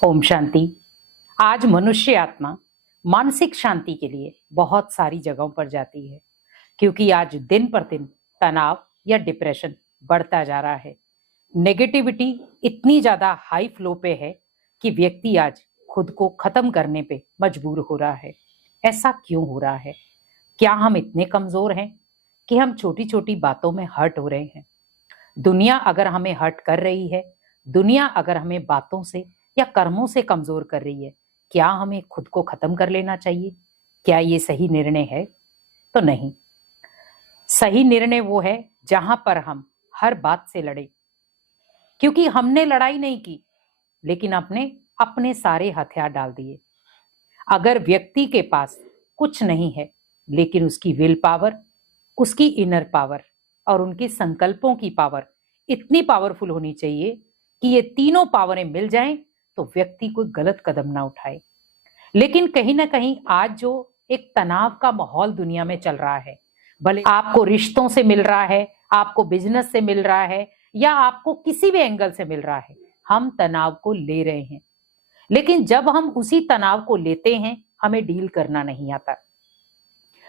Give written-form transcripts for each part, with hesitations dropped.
ओम शांति। आज मनुष्य आत्मा मानसिक शांति के लिए बहुत सारी जगहों पर जाती है, क्योंकि आज दिन पर दिन तनाव या डिप्रेशन बढ़ता जा रहा है। नेगेटिविटी इतनी ज्यादा हाई फ्लो पे है कि व्यक्ति आज खुद को खत्म करने पे मजबूर हो रहा है। ऐसा क्यों हो रहा है? क्या हम इतने कमजोर हैं कि हम छोटी छोटी बातों में हर्ट हो रहे हैं? दुनिया अगर हमें हर्ट कर रही है, दुनिया अगर हमें बातों से या कर्मों से कमजोर कर रही है, क्या हमें खुद को खत्म कर लेना चाहिए? क्या ये सही निर्णय है? तो नहीं। सही निर्णय वो है जहां पर हम हर बात से लड़े, क्योंकि हमने लड़ाई नहीं की, लेकिन अपने अपने सारे हथियार डाल दिए। अगर व्यक्ति के पास कुछ नहीं है, लेकिन उसकी विल पावर, उसकी इनर पावर और उनके संकल्पों की पावर इतनी पावरफुल होनी चाहिए कि ये तीनों पावरें मिल जाएं तो व्यक्ति कोई गलत कदम ना उठाए। लेकिन कहीं ना कहीं आज जो एक तनाव का माहौल दुनिया में चल रहा है, भले आपको रिश्तों से मिल रहा है, आपको बिजनेस से मिल रहा है, या आपको किसी भी एंगल से मिल रहा है, हम तनाव को ले रहे हैं। लेकिन जब हम उसी तनाव को लेते हैं, हमें डील करना नहीं आता।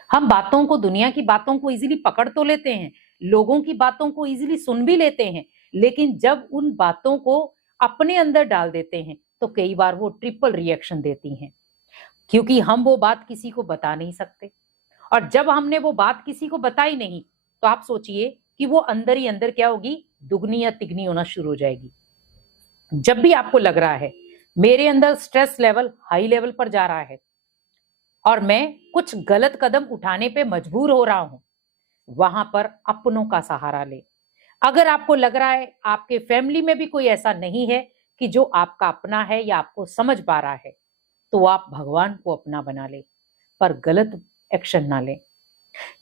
हम बातों को, दुनिया की बातों को इजीली पकड़ तो लेते हैं, लोगों की बातों को इजीली सुन भी लेते हैं, लेकिन जब उन बातों को अपने अंदर डाल देते हैं तो कई बार वो ट्रिपल रिएक्शन देती हैं, क्योंकि हम वो बात किसी को बता नहीं सकते। और जब हमने वो बात किसी को बताई नहीं, तो आप सोचिए कि वो अंदर ही अंदर क्या होगी, दुगनी या तिगनी होना शुरू हो जाएगी। जब भी आपको लग रहा है मेरे अंदर स्ट्रेस लेवल हाई लेवल पर जा रहा है और मैं कुछ गलत कदम उठाने पे मजबूर हो रहा हूं, वहां पर अपनों का सहारा ले। अगर आपको लग रहा है आपके फैमिली में भी कोई ऐसा नहीं है कि जो आपका अपना है या आपको समझ पा रहा है, तो आप भगवान को अपना बना ले, पर गलत एक्शन ना ले।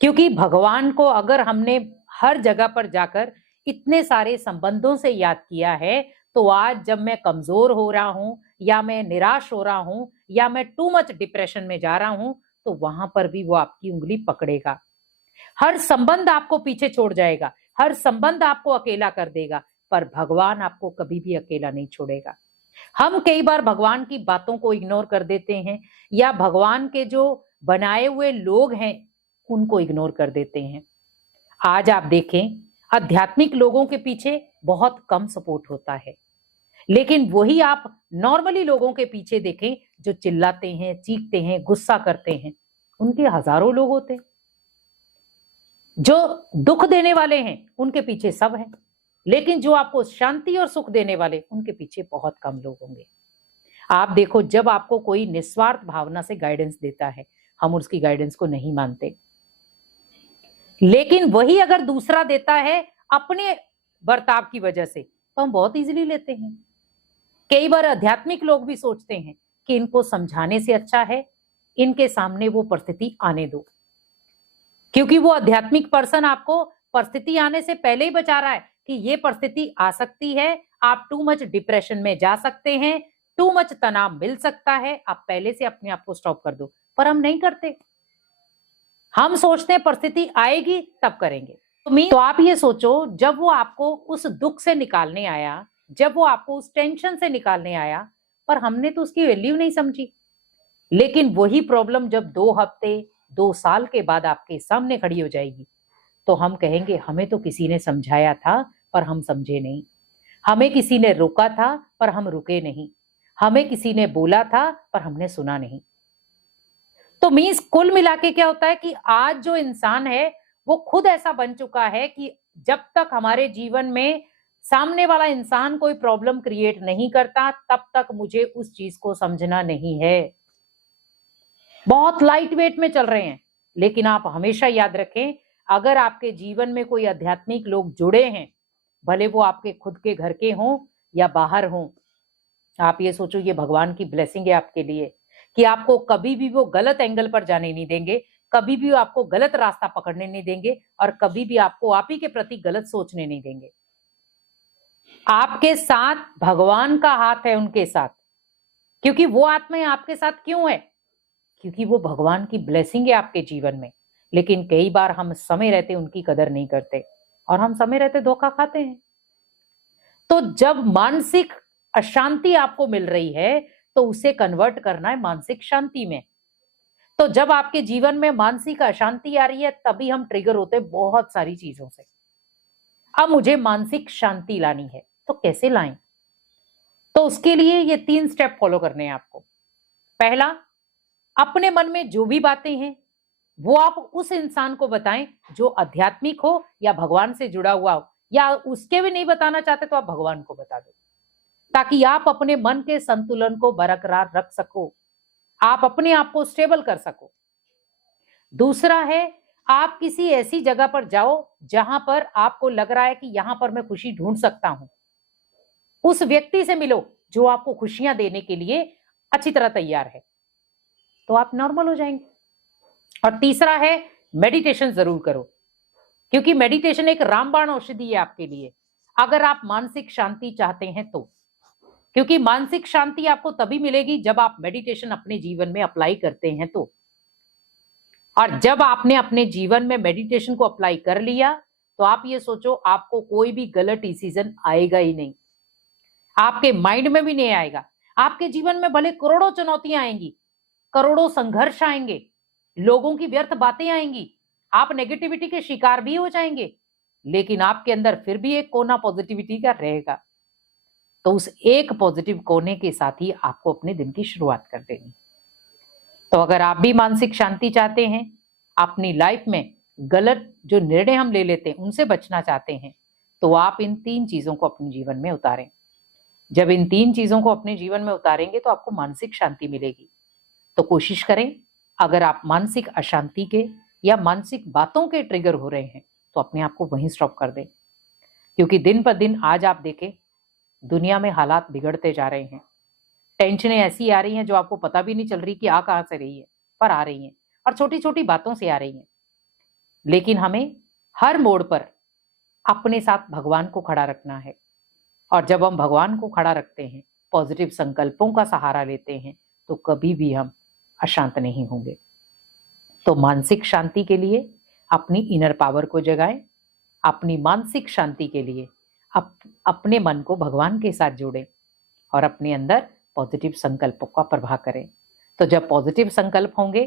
क्योंकि भगवान को अगर हमने हर जगह पर जाकर इतने सारे संबंधों से याद किया है, तो आज जब मैं कमजोर हो रहा हूं या मैं निराश हो रहा हूं या मैं टू मच डिप्रेशन में जा रहा हूं, तो वहां पर भी वो आपकी उंगली पकड़ेगा। हर संबंध आपको पीछे छोड़ जाएगा, हर संबंध आपको अकेला कर देगा, पर भगवान आपको कभी भी अकेला नहीं छोड़ेगा। हम कई बार भगवान की बातों को इग्नोर कर देते हैं, या भगवान के जो बनाए हुए लोग हैं उनको इग्नोर कर देते हैं। आज आप देखें, आध्यात्मिक लोगों के पीछे बहुत कम सपोर्ट होता है, लेकिन वही आप नॉर्मली लोगों के पीछे देखें जो चिल्लाते हैं, चीखते हैं, गुस्सा करते हैं, उनके हजारों लोग होते हैं। जो दुख देने वाले हैं उनके पीछे सब हैं, लेकिन जो आपको शांति और सुख देने वाले, उनके पीछे बहुत कम लोग होंगे। आप देखो, जब आपको कोई निस्वार्थ भावना से गाइडेंस देता है, हम उसकी गाइडेंस को नहीं मानते, लेकिन वही अगर दूसरा देता है अपने बर्ताव की वजह से, तो हम बहुत इजीली लेते हैं। कई बार आध्यात्मिक लोग भी सोचते हैं कि इनको समझाने से अच्छा है इनके सामने वो परिस्थिति आने दो, क्योंकि वो आध्यात्मिक पर्सन आपको परिस्थिति आने से पहले ही बचा रहा है कि ये परिस्थिति आ सकती है, आप टू मच डिप्रेशन में जा सकते हैं, टू मच तनाव मिल सकता है, आप पहले से अपने आप को स्टॉप कर दो। पर हम नहीं करते, हम सोचते हैं परिस्थिति आएगी तब करेंगे। तो आप ये सोचो, जब वो आपको उस दुख से निकालने आया, जब वो आपको उस टेंशन से निकालने आया, पर हमने तो उसकी वैल्यू नहीं समझी। लेकिन वही प्रॉब्लम जब 2 हफ्ते 2 साल के बाद आपके सामने खड़ी हो जाएगी, तो हम कहेंगे हमें तो किसी ने समझाया था पर हम समझे नहीं, हमें किसी ने रोका था पर हम रुके नहीं, हमें किसी ने बोला था पर हमने सुना नहीं। तो मीन्स कुल मिला के क्या होता है कि आज जो इंसान है वो खुद ऐसा बन चुका है कि जब तक हमारे जीवन में सामने वाला इंसान कोई प्रॉब्लम क्रिएट नहीं करता, तब तक मुझे उस चीज को समझना नहीं है। बहुत लाइट वेट में चल रहे हैं। लेकिन आप हमेशा याद रखें, अगर आपके जीवन में कोई आध्यात्मिक लोग जुड़े हैं, भले वो आपके खुद के घर के हों या बाहर हों, आप ये सोचो ये भगवान की ब्लेसिंग है आपके लिए, कि आपको कभी भी वो गलत एंगल पर जाने नहीं देंगे, कभी भी आपको गलत रास्ता पकड़ने नहीं देंगे, और कभी भी आपको आप ही के प्रति गलत सोचने नहीं देंगे। आपके साथ भगवान का हाथ है उनके साथ, क्योंकि वो आत्माएं आपके साथ क्यों है? क्योंकि वो भगवान की ब्लेसिंग है आपके जीवन में। लेकिन कई बार हम समय रहते उनकी कदर नहीं करते और हम समय रहते धोखा खाते हैं। तो जब मानसिक अशांति आपको मिल रही है तो उसे कन्वर्ट करना है मानसिक शांति में। तो जब आपके जीवन में मानसिक अशांति आ रही है तभी हम ट्रिगर होते हैं बहुत सारी चीजों से। अब मुझे मानसिक शांति लानी है तो कैसे लाएं? तो उसके लिए ये 3 स्टेप फॉलो करने हैं आपको। पहला, अपने मन में जो भी बातें हैं वो आप उस इंसान को बताएं जो आध्यात्मिक हो या भगवान से जुड़ा हुआ हो, या उसके भी नहीं बताना चाहते तो आप भगवान को बता दो, ताकि आप अपने मन के संतुलन को बरकरार रख सको, आप अपने आप को स्टेबल कर सको। दूसरा है, आप किसी ऐसी जगह पर जाओ जहां पर आपको लग रहा है कि यहां पर मैं खुशी ढूंढ सकता हूं। उस व्यक्ति से मिलो जो आपको खुशियां देने के लिए अच्छी तरह तैयार है, तो आप नॉर्मल हो जाएंगे। और तीसरा है, मेडिटेशन जरूर करो, क्योंकि मेडिटेशन एक रामबाण औषधि है आपके लिए, अगर आप मानसिक शांति चाहते हैं तो। क्योंकि मानसिक शांति आपको तभी मिलेगी जब आप मेडिटेशन अपने जीवन में अप्लाई करते हैं तो। और जब आपने अपने जीवन में मेडिटेशन को अप्लाई कर लिया तो आप ये सोचो, आपको कोई भी गलत डिसीजन आएगा ही नहीं, आपके माइंड में भी नहीं आएगा। आपके जीवन में भले करोड़ों चुनौतियां आएंगी, करोड़ों संघर्ष आएंगे, लोगों की व्यर्थ बातें आएंगी, आप नेगेटिविटी के शिकार भी हो जाएंगे, लेकिन आपके अंदर फिर भी एक कोना पॉजिटिविटी का रहेगा। तो उस एक पॉजिटिव कोने के साथ ही आपको अपने दिन की शुरुआत कर देनी। तो अगर आप भी मानसिक शांति चाहते हैं, अपनी लाइफ में गलत जो निर्णय हम ले लेते हैं उनसे बचना चाहते हैं, तो आप इन 3 चीजों को अपने जीवन में उतारें। जब इन 3 चीजों को अपने जीवन में उतारेंगे तो आपको मानसिक शांति मिलेगी। तो कोशिश करें, अगर आप मानसिक अशांति के या मानसिक बातों के ट्रिगर हो रहे हैं तो अपने आप को वहीं स्टॉप कर दें। क्योंकि दिन पर दिन आज आप देखें, दुनिया में हालात बिगड़ते जा रहे हैं, टेंशनें ऐसी आ रही हैं जो आपको पता भी नहीं चल रही कि आ कहां से रही है, पर आ रही हैं, और छोटी छोटी बातों से आ रही हैं। लेकिन हमें हर मोड़ पर अपने साथ भगवान को खड़ा रखना है, और जब हम भगवान को खड़ा रखते हैं, पॉजिटिव संकल्पों का सहारा लेते हैं, तो कभी भी हम अशांत नहीं होंगे। तो मानसिक शांति के लिए अपनी इनर पावर को जगाएं, अपनी मानसिक शांति के लिए अपने मन को भगवान के साथ जोड़ें और अपने अंदर पॉजिटिव संकल्पों का प्रवाह करें। तो जब पॉजिटिव संकल्प होंगे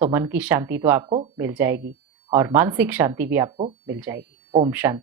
तो मन की शांति तो आपको मिल जाएगी और मानसिक शांति भी आपको मिल जाएगी। ओम शांति।